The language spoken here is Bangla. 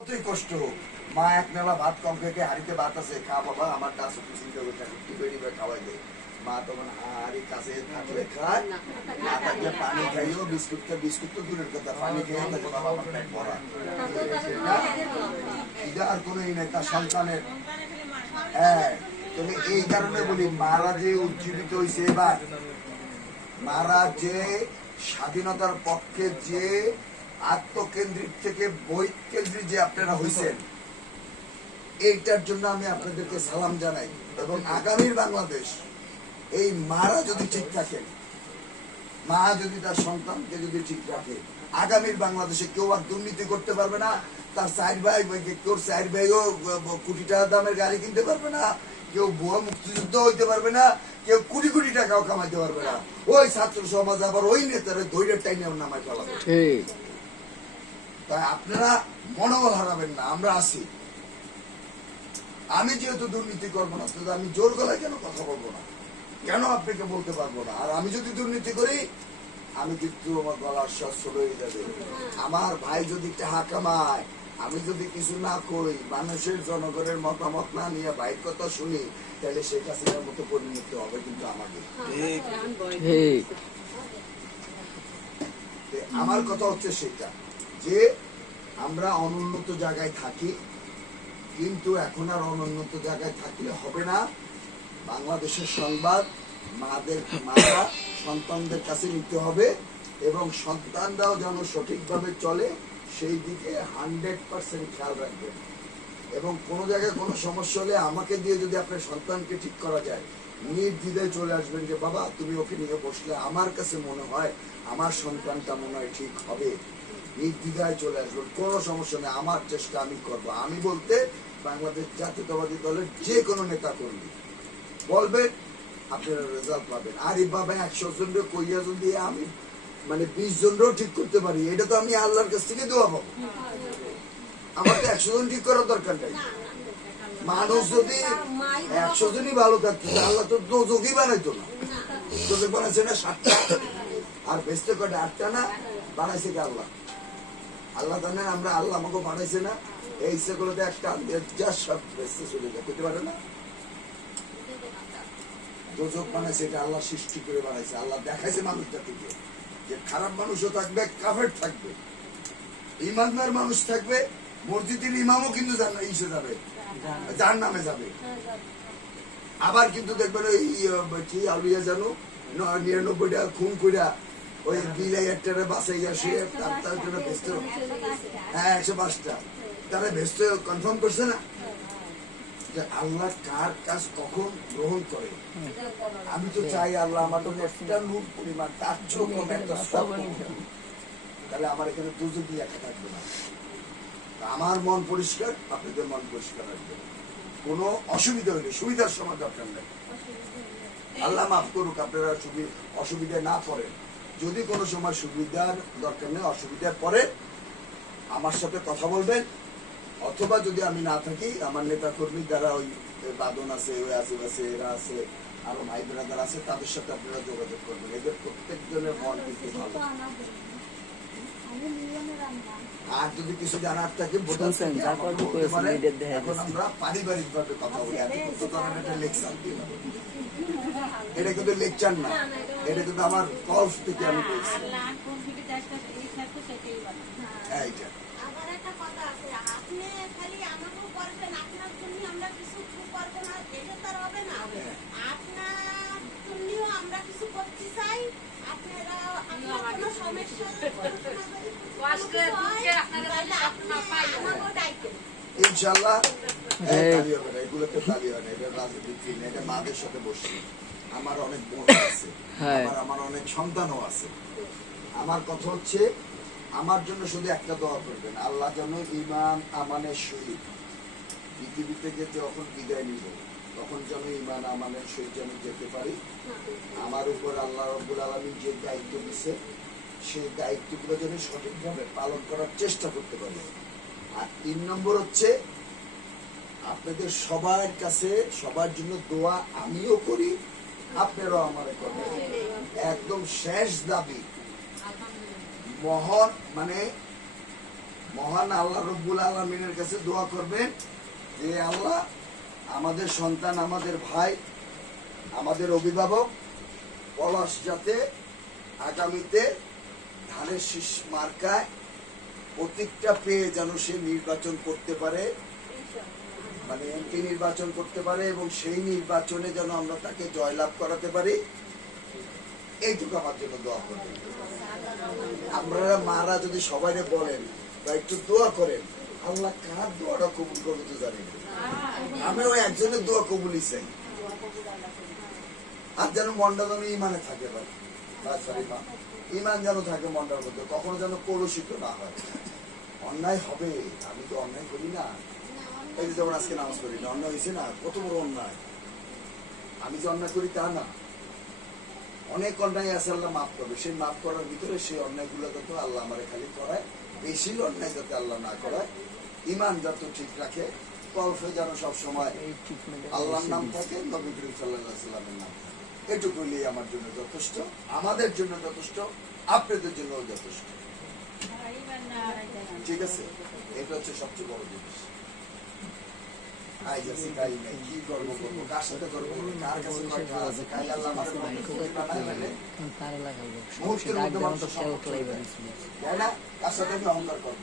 যতই কষ্ট মা এক মেলা ভাত কম হাড়িতে ভাত আছে খা বাবা আমার কাছে তুই চিন্তা করতে কি বেরিয়ে খাওয়াই মা তখন হাড়ি কাছে থাকলে খায় না থাকলে পানি খাইও বিস্কুট খাই বিস্কুট তো দূরের কথা পানি খেয়ে থাকে বাবা আমার পেট ভরা। এটা আর কোনো ই নেই তার সন্তানের। হ্যাঁ তবে এই কারণে বলি মারা যে উজ্জীবিত হয়েছে এবার মারা যে স্বাধীনতার পক্ষে যে আত্মকেন্দ্রিক থেকে যে আপনারা হয়েছেন এইটার জন্য আমি আপনাদেরকে সালাম জানাই। এবং আগামীর বাংলাদেশ, এই মারা যদি ঠিক মা যদি তার সন্তানকে যদি ঠিক রাখে, আগামীর বাংলাদেশে কেউ আর দুর্নীতি করতে পারবে না, তার সাইড ভাই কেউ সাইড ভাইও কোটি টাকা দামের গাড়ি কিনতে পারবে না, কেউ ভুয়া মুক্তিযুদ্ধ হইতে পারবে না, কেউ কোটি কোটি টাকাও কামাইতে পারবে না। ওই ছাত্র সমাজ আবার ওই নেতারা ধৈর্যের টাইনে নামাই ফেলাবে। তাই আপনারা মনোবল হারাবেন না আমরা আছি। আমি যেহেতু দুর্নীতি করব না তো আমি জোর গলায় কেন কথা বলব না? কেন আপনাকে বলতে পারব না? আর আমি যদি দুর্নীতি করি আমি কিন্তু আমার গলার শ্বাস চলে যাবে। আমার ভাই যদি টাকা কামায় আমি যদি কিছু না করি মানুষের জনগণের মতামত না নিয়ে ভাইয়ের কথা শুনি তাহলে শেখ হাসিনার মতো পরিণত হবে কিন্তু আমাকে। আমার কথা হচ্ছে সেটা। যে আমরা অনুন্নত জায়গায় থাকি, কিন্তু এখন আর অনুন্নত জায়গায় থাকলে হবে না। বাংলাদেশের সংবাদ, মাদের মারা সন্তানদের কাছে নিতে হবে এবং সন্তানরাও যেন সঠিকভাবে চলে, সেই দিকে হান্ড্রেড পার্সেন্ট খেয়াল রাখবেন। এবং কোনো জায়গায় কোনো সমস্যা হলে আমাকে দিয়ে যদি আপনার সন্তানকে ঠিক করা যায় নির্দ্বিধায় চলে আসবেন যে, বাবা, তুমি ওকে নিয়ে বসলে আমার কাছে মনে হয় আমার সন্তানটা মনে হয় ঠিক হবে। নির্দ্বিধায় চলে আসবেন কোনো সমস্যা নেই, আমার চেষ্টা আমি করব। আমি বলতে বাংলাদেশ জাতীয়তাবাদী দলের যে কোনো নেতা কর্মী বলবেন আপনারা রেজাল্ট পাবেন। আর এইভাবে একশো জনকে কইয়া যদি আমি মানে বিশ জনরাও ঠিক করতে পারি, এটা তো আমি আল্লাহর কাছ থেকে দেওয়া পাবো। আমার তো একশো জন ঠিক করার দরকার নেই। মানুষ যদি একশো জনই ভালো থাকতো আল্লাহ তো দোজকই বানাইতো না। দোজক বানাইছে না সাতটা, আর বেচতে কটা আটটা না? বানাইছে আল্লাহ? আল্লাহ জানেন আমরা আল্লাহ আমাকে বানাইছে না। এই সেগুলোতে একটা যা সব চলে যায় পারে না? আল্লাহ সৃষ্টি করে আল্লাহ দেখাইছে মানুষ জাতিকে যে খারাপ মানুষও থাকবে, কাফের থাকবে। ইমানদার মানুষ থাকবে, মসজিদের ইমামও কিন্তু জান- ইসে যাবে যার নামে যাবে। আবার কিন্তু দেখবেন ওই কি আউলিয়া জানো নিরানব্বইটা খুন কইরা ওই বিলাই একটা বাসাই আসে তার তার জন্য ব্যস্ত। হ্যাঁ একশো পাঁচটা তারা ব্যস্ত কনফার্ম করছে না? যে আল্লাহ কার কাজ কখন গ্রহণ করে? আমি তো চাই আল্লাহ আমার তো একটা নূর পরিমাণ, তার কম একটা সব তাহলে আমার এখানে দুজন দিয়ে একা থাকবে না। আমার মন পরিষ্কার, আপনাদের মন পরিষ্কার রাখবে। কোনো অসুবিধা হইলে, সুবিধার সময় দরকার নেই। আল্লাহ মাফ করুক, আপনারা সুবি- অসুবিধায় না পড়েন। যদি কোনো সময় সুবিধার দরকার নেই অসুবিধায় পড়ে আমার সাথে কথা বলবেন অথবা যদি আমি না থাকি আমার নেতা কর্মী যারা ওই বাদন আছে ওই আছে এরা আছে আরও ভাই ব্রাদার আছে তাদের সাথে আপনারা যোগাযোগ করবেন। এদের প্রত্যেকজনের মন কিন্তু ভালো। আর যদি কিছু জানার থাকে এখন আমরা পারিবারিক ভাবে কথা বলি। এত কিছু লেকচার এটা কিন্তু লেকচার না এটা কিন্তু আমার কলস থেকে আমি বলছি হ্যাঁ, এইটা আবার একটা কথা আছে আপনি খালি আমাকেও করবেন আপনার জন্য আমরা কিছু করব না এটা তো আর হবে না আপনার জন্যও আমরা কিছু করতে চাই আপনারা আপনার কোনো সমস্যা কষ্টে দুঃখে আপনারা তাহলে সবসময় পাই। আমাকেও ডাইকেন ইনশাল্লাহ এই এই। তালি হবে না, এগুলোতে তালি হয় না, এটা রাজনীতি এটা মাদের সাথে বসছি। আমার অনেক বোন আছে হ্যাঁ। আমার আমার অনেক সন্তানও আছে। আমার কথা হচ্ছে আমার জন্য শুধু একটা দোয়া করবেন আল্লাহ যেন ইমান আমানের সহিত পৃথিবী থেকে যখন বিদায় নিব তখন যেন ইমান আমানের সহিত যেন যেতে পারি। আমার উপর আল্লাহ রব্বুল আলমী যে দায়িত্ব দিছে সেই দায়িত্বগুলো যেন সঠিকভাবে পালন করার চেষ্টা করতে পারি। আর তিন নম্বর হচ্ছে আপনাদের সবার কাছে সবার জন্য দোয়া আমিও করি আপনারাও আমার একদম শেষ দাবি। মহৎ মানে মহান আল্লাহ রব্বুল আলমিনের কাছে দোয়া করবেন যে, আল্লাহ আমাদের সন্তান, আমাদের ভাই, আমাদের অভিভাবক পলাশ যাতে আগামীতে ধানের শীষ মার্কায় প্রতীকটা পেয়ে যেন সে নির্বাচন করতে পারে। মানে এমপি নির্বাচন করতে পারে এবং সেই নির্বাচনে যেন আমরা তাকে জয়লাভ করাতে পারি, এইটুকু আমার জন্য দোয়া করবেন। আপনারা মারা যদি সবাই বলেন বা একটু দোয়া করেন, আল্লাহ কার দোয়াটা কবুল করবে তো জানি না আমিও একজনের দোয়া কবুলই চাই। আর যেন যেন ইমানে থাকে ভাই। ইমান যেন থাকে মনটার মধ্যে, কখনো যেন কলুষিত না হয়। অন্যায় হবে, আমি তো অন্যায় করি না। এই যে যেমন আজকে নামাজ পড়ি না অন্যায় হয়েছে না কত বড় অন্যায়। আমি যে অন্যায় করি তা না। অনেক অন্যায় আছে আল্লাহ মাফ করবে। সেই মাফ করার ভিতরে সেই অন্যায়গুলো যাতে আল্লাহ আমারে খালি করায় বেশি অন্যায় যাতে আল্লাহ না করায়। ইমান যত ঠিক রাখে কল্পে যেন সব সময় এই ট্রিটমেন্টে আল্লাহর নাম থাকে নবী করিম সাল্লাহ সাল্লামের নাম থাকে। এটুকুই আমার জন্য যথেষ্ট আমাদের জন্য যথেষ্ট আপনাদের জন্য যথেষ্ট। ঠিক আছে? এটা হচ্ছে সবচেয়ে বড় জিনিস। আই যাচ্ছি কাই নাই কি করব করব কার সাথে করব কার কাছে কয়টা আছে কাই আল্লাহ আমার মুহূর্তের মধ্যে মানুষ তাই না কার সাথে অহংকার করব